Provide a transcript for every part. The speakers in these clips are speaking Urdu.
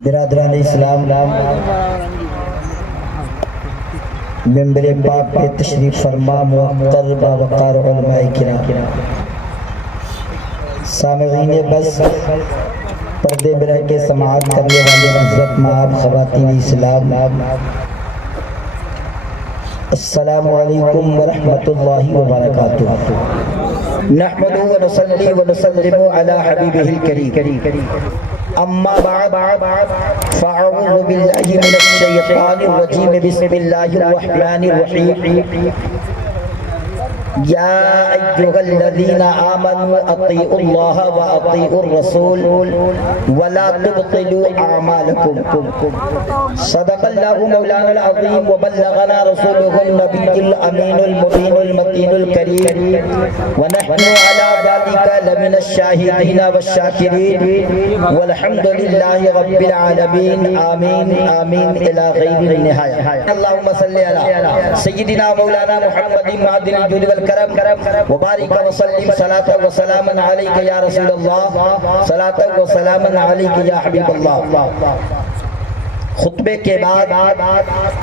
برادران اسلام، ممبر پاک پہ تشریف فرما موقر باوقار علماء کرام، سامعین بس پردے میں رہ کے سماعت کرنے والے عزت مآب خواتین اسلام، السلام علیکم ورحمۃ اللہ وبرکاتہ۔ نحمد ونصلی ونسلم علی حبیبہ الکریم، اما بعد فاعوذ باللہ من الشیطان الرجیم، بسم اللہ الرحمن الرحیم۔ یا ایھا الذین آمنوا اطیعوا اللہ واطیعوا الرسول ولا تبطلوا اعمالکم۔ صدق اللہ مولانا العظیم وبلغنا رسولہ النبی الامین المبین المتین الکریم، ونحن علی ذلک لمن الشاہدین والشاکرین، والحمد للہ رب العالمین، آمین آمین الی غیر النہایہ۔ اللہم صلی علی سیدنا مولانا محمد معدن الجود والکرم وبارک وسلم، صلاۃ و سلام علیک یا رسول اللہ، صلاۃ و سلام علیک یا حبیب اللہ۔ خطبے کے بعد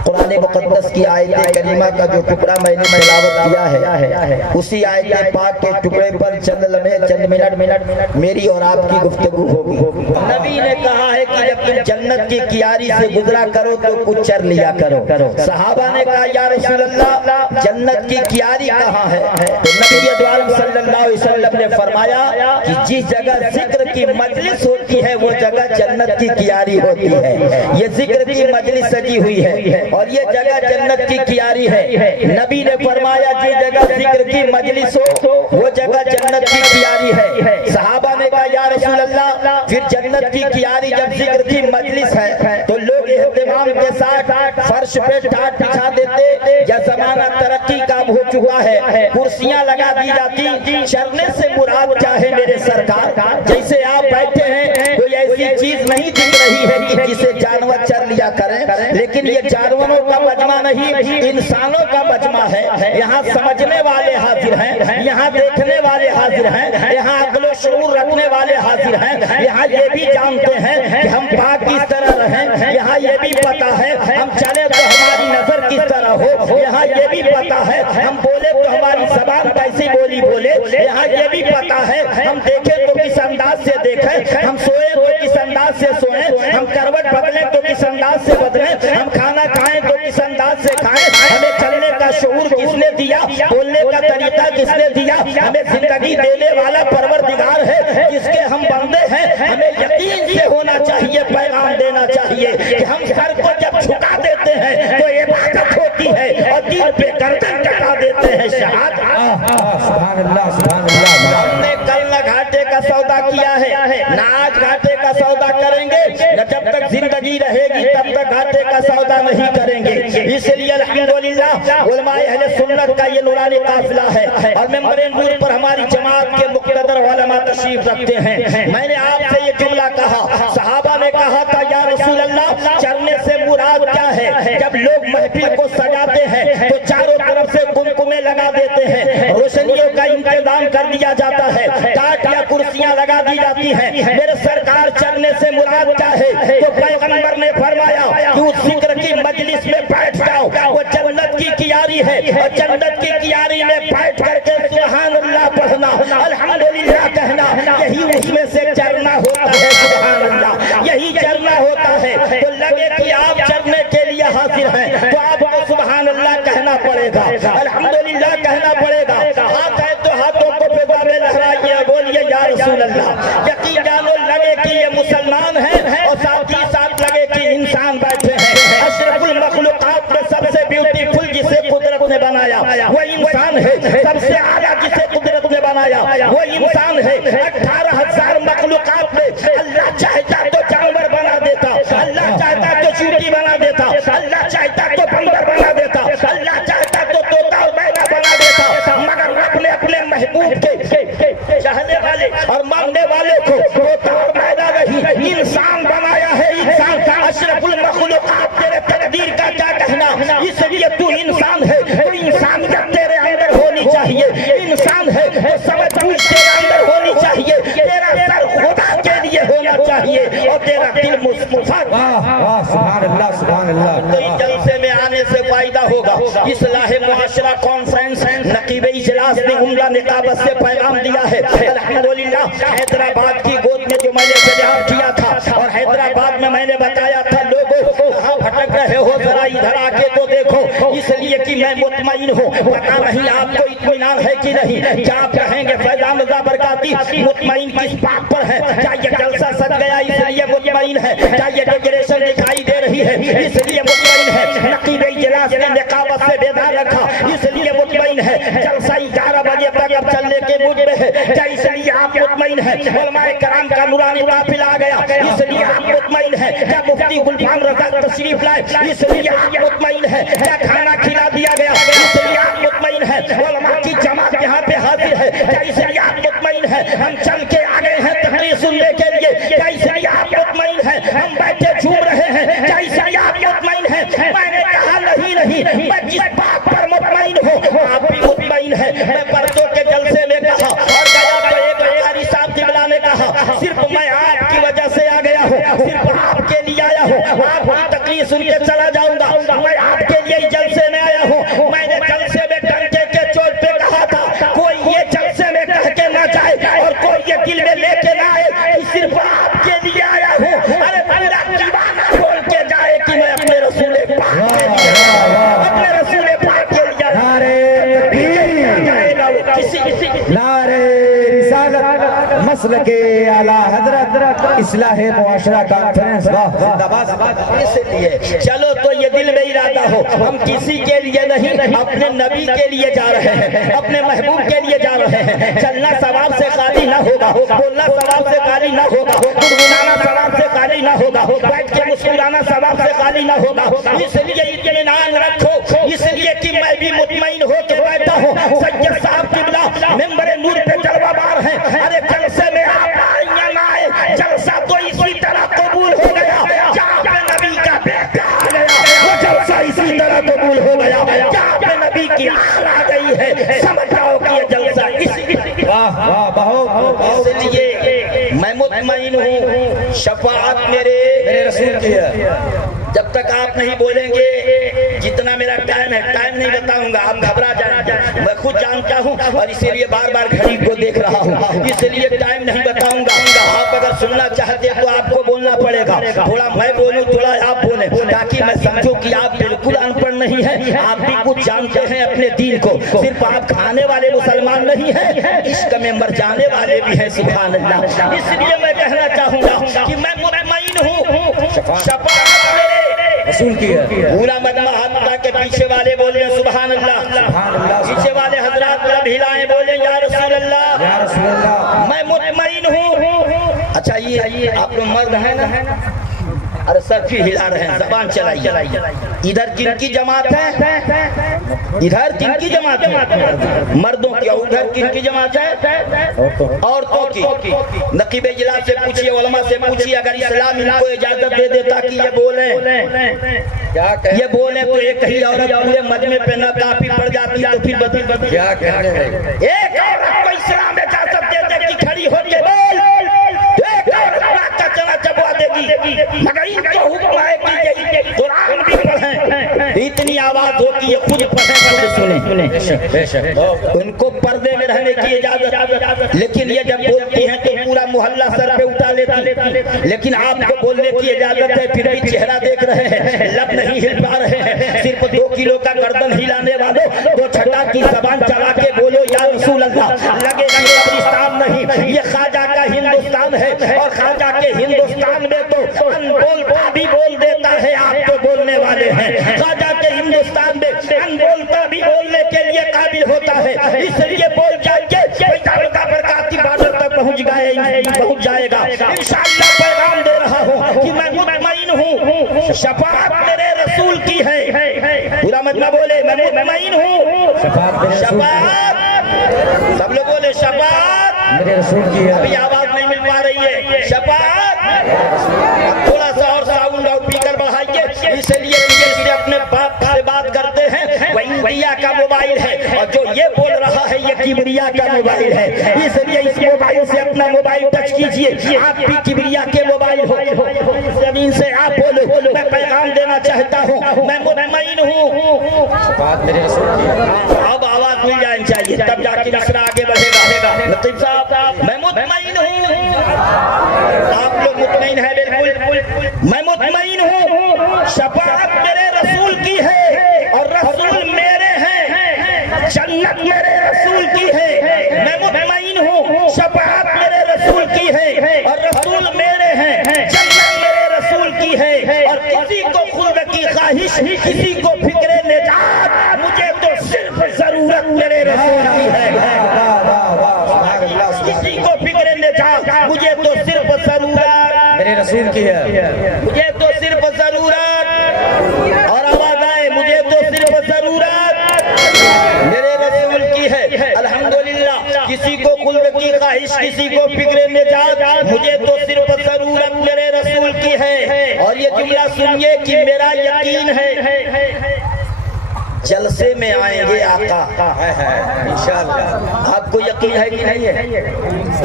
قرآن مقدس کی آیت کریمہ کا جو ٹکڑا میں نے تلاوت کیا ہے، اسی آیت پاک کے ٹکڑے پر چند لمحے چند منٹ میری اور آپ کی گفتگو ہوگی۔ نبی نے کہا ہے کہ جب تم جنت کی کیاری سے گزرا کرو تو کچھ چر لیا کرو۔ صحابہ نے کہا یا رسول اللہ جنت کی کیاری کہاں ہے؟ تو نبی دعالم صلی اللہ علیہ وسلم نے فرمایا کہ جس جگہ ذکر کی مجلس ہوتی ہے وہ جگہ جنت کی کیاری ہوتی ہے۔ یہ ذکر کی مجلس سجی ہوئی ہے اور یہ جگہ جنت کی کیاری ہے۔ نبی نے فرمایا جس جگہ ذکر کی مجلس ہو وہ جگہ جنت کی کیاری ہے۔ صحابہ نے کہا یا رسول اللہ پھر جنت کی کیاری جب ذکر کی مجلس ہے تو لوگ اہتمام کے ساتھ فرش پہ ٹاٹ بچھا دیتے، یا زمانہ ترقی کا ہو چکا ہے کرسیاں لگا دی جاتی۔ چرنے سے مراد کیا ہے میرے سرکار؟ جیسے آپ بیٹھے ہیں کوئی ایسی چیز نہیں دکھ رہی ہے کہ جسے جانور چر لیا کریں، لیکن یہ جانوروں کا مجمع نہیں، انسانوں کا مجمع ہے۔ یہاں سمجھنے والے حاضر ہیں، یہاں دیکھنے والے حاضر ہیں، یہاں عقل و شعور رکھنے والے حاضر ہیں، یہاں یہ بھی جانتے ہیں کہ ہم پاک کس طرح رہیں، یہاں یہ بھی پتا ہے ہم چلے تو ہماری نظر کس طرح ہو، یہاں یہ بھی پتا ہے ہم بولے تو ہماری زبان کیسی بولی بولے، یہاں یہ بھی پتا ہے ہم دیکھیں تو کس انداز سے دیکھیں، ہم سوئے تو کس انداز سے سوئیں، ہم کروٹ بدلیں تو کس انداز سے بدلیں، ہم کھانا کھائیں تو کس انداز سے کھائیں، ہمیں چلنے کا شعور کس نے دیا، بولنے کا طریقہ کس نے دیا، ہمیں زندگی دینے والا پروردگار ہے جس کے ہم بندے ہیں۔ ہمیں یقین سے ہونا چاہیے، پیغام دینا چاہیے کہ ہم سر کو جب جھکا دیتے ہیں تو عبادت ہوتی ہے اور دل پہ گردن ٹکا دیتے ہیں شہادت۔ سبحان اللہ سبحان اللہ۔ ہم نے کل نہ گھاٹے کا سودا کیا ہے نہ آج گھاٹے کا سودا کریں گے، نہ جب تک زندگی رہے گی تب تک گھاٹے کا سودا نہیں کریں گے۔ اس لیے الحمدللہ علماء اہل سنت کا یہ نورانی قافلہ ہے اور ممبر نور پر ہماری جماعت کے مقتدر علماء تشریف رکھتے ہیں۔ میں نے آپ سے یہ جملہ کہا، صحابہ نے کہا تھا یا رسول اللہ چلنے سے مراد کیا ہے؟ جب لوگ محفل کو سجاتے ہیں تو چاروں طرف سے قمقمے لگا دیتے ہیں، روشنیوں کا انتظام کر دیا جاتا ہے، ٹاٹ یا کرسیاں لگا دی جاتی ہیں۔ میرے سرکار چلنے سے مراد کیا ہے؟ تو پیغمبر نے فرمایا کہ اس ذکر کی مجلس میں بیٹھ جاؤ، وہ جنت کی کیاری ہے اور جنت کی کیاری میں بیٹھ کر کے سبحان اللہ پڑھنا، الحمدللہ کہنا، یہی اس میں سے چرنا ہوتا ہے۔ سبحان اللہ یہی چرنا ہوتا ہے۔ تو لگے کہ آپ چرنے کے لیے حاضر ہیں تو آپ کو سبحان اللہ کہنا پڑے گا، الحمدللہ کہنا پڑے گا۔ ہاتھ ہے تو ہاتھوں کو فضا میں لہرائیے، بولیے یا رسول اللہ۔ یقین جانو لگے کہ یہ مسلمان ہیں اور ساتھ ہی ساتھ لگے کہ انسان بیٹھے ہیں۔ اشرف المخلوقات میں سب سے بیوٹیفل جسے قدرت نے بنایا وہ انسان ہے، سب سے اعلیٰ جسے قدرت نے بنایا وہ انسان ہے۔ 18,000 مخلوقات میں اللہ چاہتا تو جانور بنا دیتا، اللہ چاہتا تو چیونٹی بنا دیتا، اللہ چاہتا تو بندر بنا دیتا، اللہ چاہتا تو طوطا اور مینا بنا دیتا، مگر اپنے اپنے محبوب کے چاہنے والے اور ماننے والے کو طوطا اور مینا نہیں انسان بنایا ہے۔ انسان کا اشرف المخلوقات، تیرے تقدیر کا کیا کہنا؟ اس لیے تو انسان ہے تو انسانیت تیرے اندر ہونی چاہیے، انسان ہے تو سمجھ بوجھ تیرے اندر ہونی چاہیے، تیرا سر خدا کے لیے ہونا چاہیے۔ چاہیے اور تیرا دل مصفر. سبحان اللہ سبحان اللہ. تو اس جلسے میں آنے سے فائدہ ہوگا. اصلاح معاشرہ کانفرنس نقیب اجلاس نے عمدہ نقابت سے پیغام دیا ہے. الحمدللہ حیدرآباد کی گود میں جو میں نے بیان کیا تھا اور حیدرآباد میں میں نے بتایا تھا لوگوں کہاں بھٹک رہے ہو ذرا ادھر آ کے تو دیکھو, اس لیے کہ میں مطمئن ہوں. پتہ نہیں آپ کو اطمینان ہے کہ نہیں. کیا آپ کہیں گے فیضان رضا برکاتی مطمئن کس بات پر ہے؟ کیا یہ جلسہ سج گیا اس لیے مطمئن ہے؟ کیا یہ ڈیکوریشن دکھائی دے رہی ہے اس لیے مطمئن ہے؟ نقیب اجلاس نے نقابت سے بیدار رکھا اس لیے مطمئن ہے. جلسہ 11 بجے تک اب چلنے کے موڈ میں ہے, کیا اس لیے آپ مطمئن ہے؟ علماء کرام کا نورانی قافلہ آ گیا اس لیے آپ مطمئن ہے؟ کیا مفتی گلفام رضا تشریف لائے اس لیے آپ مطمئن ہے؟ کیا کھانا کھلا دیا گیا اس لیے آپ مطمئن ہے؟ علماء کی جماعت یہاں پہ حاضر ہے کیا اس لیے آپ مطمئن ہے؟ ہم چل کے آ گئے ہیں تقریر سننے کے لیے کیا اس لیے آپ مطمئن ہے؟ ہم بیٹھے جھوم رہے ہیں کیا اس لیے آپ مطمئن ہے؟ میں نے کہا نہیں, میں جس بات پر مطمئن ہوں آپ بھی مطمئن ہے. میں پرسوں کے جلسے میں کہا اور گیا تو ایک قاری صاحب قبلہ نے کہا صرف میں آپ کی وجہ سے آ گیا ہوں, صرف آپ کے لیے آیا ہوں, آپ کی تقریر سن کے چلا جاؤں گا. میں آپ کے لیے جلسے میں آیا ہوں. میں نے جلسے میں ڈنڈے کے چوٹ پہ کہا تھا کوئی یہ جلسے میں کہہ کے نہ جائے اور کوئی یہ دل میں لے کے نہ آئے کہ صرف آپ کے لیے آیا ہوں. ارے پورا دیوانہ بول کے جائے کہ میں اپنے رسول پاک کے لیے اپنے رسول پاک کے لیے نعرے رسالت مسلک اعلی حضرت اصلاح معاشرہ کانفرنس. اس لیے چلو تو یہ دل میں ارادہ ہو ہم کسی کے لیے نہیں اپنے نبی کے لیے جا رہے ہیں, اپنے محبوب کے لیے جا رہے ہیں. چلنا ثواب سے خالی نہ ہوگا, بولنا ثواب سے خالی نہ ہوگا, گنگنانا ثواب سے خالی نہ ہوگا, بیٹھ کے مسکرانا ثواب سے خالی نہ ہوگا. اس لیے اطمینان رکھو اس لیے کہ میں بھی مطمئن ہو کے بیٹھا ہوں. سید صاحب قبلہ ممبر نور پہ جلوہ بار ہیں. ارے جلسے میں آپ آئیں یا نہ آئے جلسہ تو اسی طرح قبول ہو گیا جہاں پہ نبی کا بیٹا آ گیا وہ جلسہ اسی طرح قبول ہو گیا جہاں پہ نبی کی آل آ گئی ہے. سمجھ جاؤ کہ یہ جلسہ اسی بہت اس لیے میں مطمئن ہوں. شفاعت میرے رسول کی ہے. جب تک آپ نہیں بولیں گے جتنا میرا ٹائم ہے ٹائم نہیں بتاؤں گا, آپ گھبرا جائیں. میں خود جانتا ہوں اور اسی لیے بار بار گھڑی کو دیکھ رہا ہوں اس لیے ٹائم نہیں بتاؤں گا. آپ اگر سننا چاہتے ہیں تو آپ کو بولنا پڑے گا. تھوڑا میں بولوں تھوڑا آپ بولیں تاکہ میں سمجھوں کہ آپ بالکل ان پڑھ نہیں ہیں, آپ بھی کچھ جانتے ہیں اپنے دین کو. صرف آپ کھانے والے مسلمان نہیں ہیں, عشق میں مر جانے والے بھی ہیں. سبحان اللہ. اس لیے میں کہنا چاہوں گا کہ میں مطمئن ہوں. شفاعت میرے رسول کی ہے. پورا مجمع حضرات کے پیچھے والے بولیں سبحان اللہ, پیچھے والے حضرات لب ہلائیں بولیں یا رسول اللہ, یا رسول اللہ. میں مطمئن ہوں. اچھا یہ آپ لوگ مرد ہیں نا, ارے سر پھر ہلا رہے ہیں, زبان چلائیے. ادھر کن کی جماعت ہے؟ ادھر کن کی جماعت ہے؟ مردوں کی. ادھر کن کی جماعت ہے؟ عورتوں کی. نقیب اجلاس سے پوچھئے, علماء سے پوچھئے اگر اسلام ان کو اجازت دے دیتا کہ یہ بولیں تو ایک ہی عورت پورے مجمع پہ نہ کافی پڑ جاتی تو پھر بدل کیا کہنے ہیں. ایک عورت کو اسلام اجازت دے دے کہ کھڑی ہو کے بول, ایک عورت بات کا چنا چبوا دے گی. مگر ان کو حکم ہے کہ یہ قرآن بھی پڑھیں, اتنی آواز ہو کہ یہ خود پڑھیں خود سنیں. ان کو پردے میں رہنے کی اجازت, لیکن یہ جب بولتی ہیں تو پورا محلہ سر پہ اٹھا لیتی. لیکن آپ کو بولنے کی اجازت ہے پھر بھی چہرہ دیکھ رہے ہیں, لب نہیں ہل پا رہے ہیں. صرف 2 کلو کا گردن ہلانے والوں 2 چھٹا کی زبان چلا کے بولو یا رسول اللہ. لگے گا قبرستان نہیں, یہ خواجہ کا ہندوستان ہے اور خواجہ کے ہندوستان میں تو ان بولتا بھی بول دیتا ہے. آپ تو بولنے والے ہیں. خواجہ کے ہندوستان میں ان بولتا بھی بولنے کے لیے قابل ہوتا ہے. اس لیے بول جائیں گے برکاتی بارڈر تک پہنچ جائے گا. انشاءاللہ پیغام دے رہا ہوں کہ میں مطمئن ہوں. شفاعت میرے رسول کی ہے. پورا مجمع بولے میں مطمئن ہوں. شفاعت سب لوگ بولے شفاعت میرے رسول کی ہے. ابھی آواز نہیں مل پا رہی ہے. شفاعت اب تھوڑا سا اور ساؤنڈ اور اسپیکر بڑھائیے اس لیے کہ اپنے باپ سے بات کرتے ہیں. وَإِنَّ انبیاء کا موبائل ہے، اور جو یہ بول رہا ہے یہ کبریا کا موبائل ہے۔ اس لیے اس موبائل سے اپنا موبائل ٹچ کیجئے، آپ بھی کبریا کے موبائل ہو۔ زمین سے آپ بولو، میں پیغام دینا چاہتا ہوں، میں مطمئن ہوں۔ بات میرے رسول کی ہے۔ اب آواز مل جانی چاہیے، تب جا کے مصرع آگے بڑھے گا۔ لطیف صاحب، میں مطمئن ہوں۔ آپ لوگ مطمئن ہیں؟ بالکل میں مطمئن ہوں، شفاعت میرے رسول کی ہے اور رسول میرے ہیں، جنت میرے رسول کی ہے۔ میں مطمئن ہوں، شفاعت میرے رسول کی ہے اور رسول میرے ہیں، جنت میرے رسول کی ہے۔ اور کسی کو خلد کی خواہش، کسی کو فکر نجات، مجھے تو صرف ضرورت میرے رسول کی ہے۔ کسی کو فکر نجات، مجھے تو صرف ضرورت میرے رسول کی ہے۔ مجھے تو صرف ضرورت، اور آواز آئے، مجھے تو صرف ضرورت میرے رسول کی ہے۔ الحمدللہ، کسی کو خلد کی خواہش، کسی کو فکر نجات، مجھے تو صرف ضرورت میرے رسول کی ہے۔ اور یہ جملہ سنیے کہ میرا یقین ہے جلسے میں آئیں گے آقا۔ انشاءاللہ۔ آپ کو یقین ہے کہ نہیں ہے؟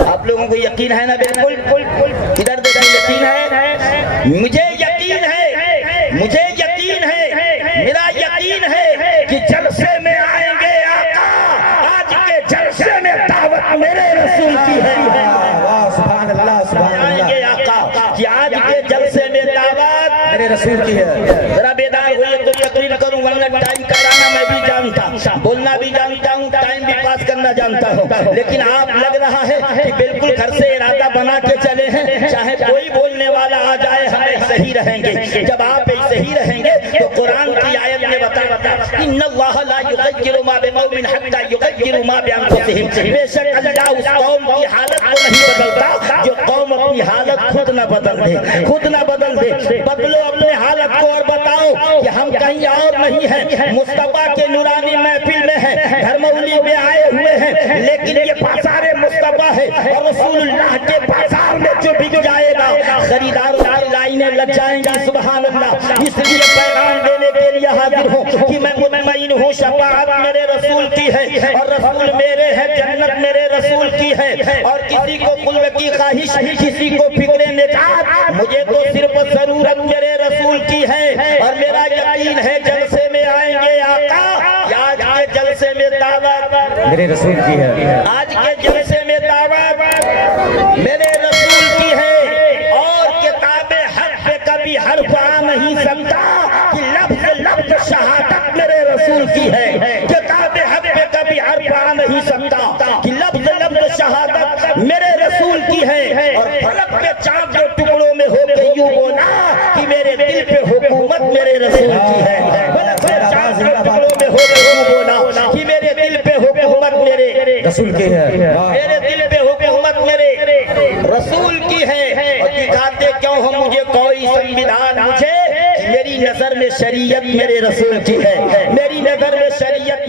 آپ لوگوں کو یقین ہے نا؟ بالکل ادھر دیکھیں، یقین ہے؟ مجھے یقین ہے، مجھے یقین ہے، میرا یقین ہے کہ جلسے میں آئیں گے آقا۔ آج کے جلسے میں دعوت میرے رسول کی ہے۔ سبحان اللہ، سبحان آئیں اللہ۔ گے آقا کہ آج کے جلسے میں دعوت میرے رسول کی ہے۔ ذرا بیدار ہوئے تو تقریر کروں، ورنہ ٹائم کرانا میں بھی جانتا، بولنا بھی جانتا ہوں، ٹائم بھی پاس کرنا جانتا ہوں، لیکن آپ لگ رہا ہے کہ بالکل گھر سے ارادہ بنا کے چلے ہیں، چاہے کوئی بولنے والا آ جائے ہم صحیح رہیں گے۔ جب آپ صحیح رہیں گے تو قرآن کی آیت میں بتا، ان اللہ لا یغیر ما بقوم حتی یغیروا ما بانفسہم، بے شک اللہ اس قوم کی حالت کو نہیں بدلتا جو قوم اپنی حالت خود نہ بدل دے، خود نہ بدل دے۔ بدلو اپنے حالت کو اور بتاؤ کہ ہم کہیں اور نہیں ہیں، مصطفیٰ کے نورانی محفل میں ہیں، دھرمولی میں آئے ہوئے ہیں، لیکن یہ بازار مصطفیٰ ہے، اور رسول اللہ کے بازار میں جو بک جائے گا خریداروں کی لائنیں لگ جائیں گی۔ سبحان اللہ۔ اس لیے پیغام دینے کے لیے حاضر ہوں کہ میں مطمئن ہوں، شفاعت میرے رسول کی ہے اور رسول میرے ہیں، جنت میرے رسول کی ہے۔ اور کسی کو خلد کی خواہش، کسی کو فکر نجات، مجھے تو صرف ضرورت میرے رسول کی ہے۔ اور میرا یقین ہے جلسے میں آئیں گے آقا، آج کے جلسے میں دعوت میرے رسول کی ہے۔ آج کے جلسے میں دعوت میرے رسول کی ہے۔ اور کتاب حق پہ کبھی حرف آ نہیں سکتا کہ لفظ شہادت میرے رسول کی ہے۔ کتاب حق پہ کبھی حرف آ نہیں سکتا کہ لفظ شہادت میرے رسول کی ہے۔ اور فلک پہ چاند کے ٹکڑوں میں ہو کے یوں بولا کہ میرے دل پہ حکومت میرے رسول کی ہے۔ فلک پہ چاند کے ٹکڑوں میں ہو کے یوں بولا کہ میرے دل پہ حکومت میرے رسول کی ہے۔ میرے دل پہ حکومت میرے رسول کی ہے۔ اور دکھاتے کیوں ہو مجھے کوئی سنویدھان، مجھے میری نظر میں شریعت میرے رسول کی ہے، میری نظر میں شریعت